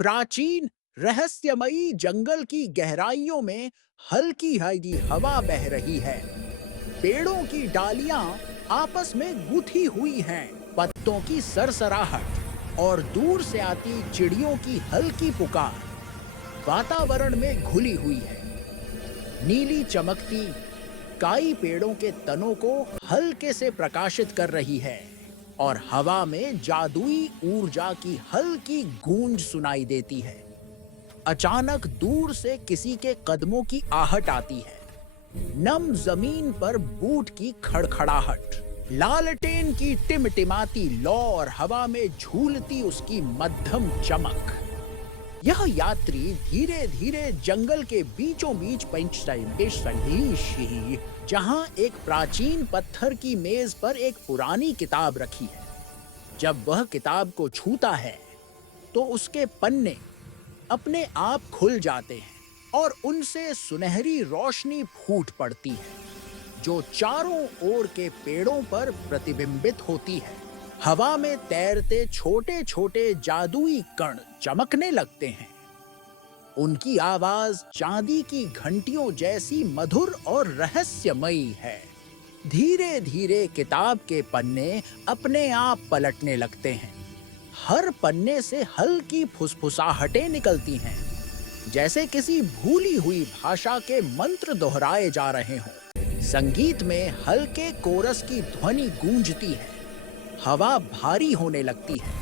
प्राचीन रहस्यमयी जंगल की गहराइयों में हल्की हल्की हवा बह रही है। पेड़ों की डालियां आपस में गुथी हुई हैं। पत्तों की सरसराहट और दूर से आती चिड़ियों की हल्की पुकार वातावरण में घुली हुई है। नीली चमकती काई पेड़ों के तनों को हल्के से प्रकाशित कर रही है और हवा में जादुई ऊर्जा की हल्की गूंज सुनाई देती है। अचानक दूर से किसी के कदमों की आहट आती है। नम जमीन पर बूट की खड़खड़ाहट, लालटेन की टिमटिमाती लौ और हवा में झूलती उसकी मध्यम चमक। यह यात्री धीरे धीरे जंगल के बीचों बीच पहुंची, जहां एक प्राचीन पत्थर की मेज पर एक पुरानी किताब रखी है। जब वह किताब को छूता है तो उसके पन्ने अपने आप खुल जाते हैं और उनसे सुनहरी रोशनी फूट पड़ती है, जो चारों ओर के पेड़ों पर प्रतिबिंबित होती है। हवा में तैरते छोटे छोटे जादुई कण चमकने लगते हैं। उनकी आवाज चांदी की घंटियों जैसी मधुर और रहस्यमयी है। धीरे धीरे किताब के पन्ने अपने आप पलटने लगते हैं। हर पन्ने से हल्की फुसफुसाहटें निकलती हैं, जैसे किसी भूली हुई भाषा के मंत्र दोहराए जा रहे हों। संगीत में हल्के कोरस की ध्वनि गूंजती है। हवा भारी होने लगती है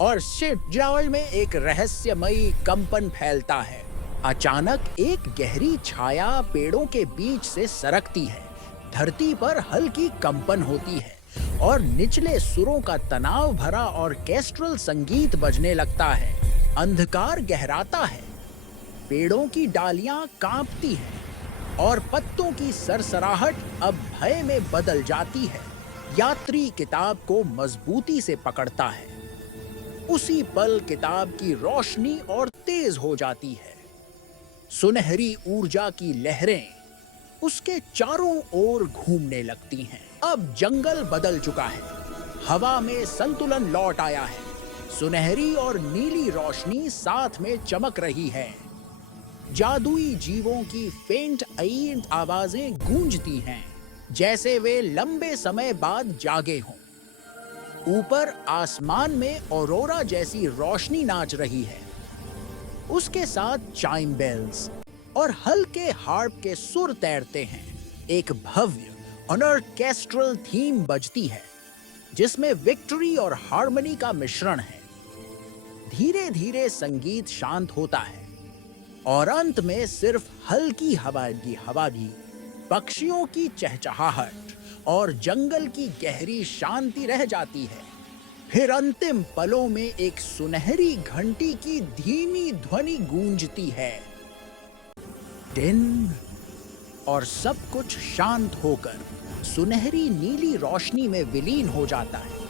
और शिव में एक रहस्यमयी कंपन फैलता है। अचानक एक गहरी छाया पेड़ों के बीच से सरकती है। धरती पर हल्की कंपन होती है और निचले सुरों का तनाव भरा ऑर्केस्ट्रल संगीत बजने लगता है। अंधकार गहराता है, पेड़ों की डालियां कांपती हैं और पत्तों की सरसराहट अब भय में बदल जाती है। यात्री किताब को मजबूती से पकड़ता है। उसी पल किताब की रोशनी और तेज हो जाती है। सुनहरी ऊर्जा की लहरें उसके चारों ओर घूमने लगती हैं। अब जंगल बदल चुका है। हवा में संतुलन लौट आया है। सुनहरी और नीली रोशनी साथ में चमक रही है। जादुई जीवों की फेंट आवाजें गूंजती हैं, जैसे वे लंबे समय बाद जागे हों। ऊपर आसमान में ऑरोरा जैसी रोशनी नाच रही है। उसके साथ चाइम बेल्स और हल्के हार्प के सुर तैरते हैं। एक भव्य ऑर्केस्ट्रल थीम बजती है, जिसमें विक्ट्री और हार्मनी का मिश्रण है। धीरे धीरे संगीत शांत होता है और अंत में सिर्फ हल्की हवा भी, पक्षियों की चहचहाहट और जंगल की गहरी शांति रह जाती है। फिर अंतिम पलों में एक सुनहरी घंटी की धीमी ध्वनि गूंजती है। टिन, और सब कुछ शांत होकर सुनहरी नीली रोशनी में विलीन हो जाता है।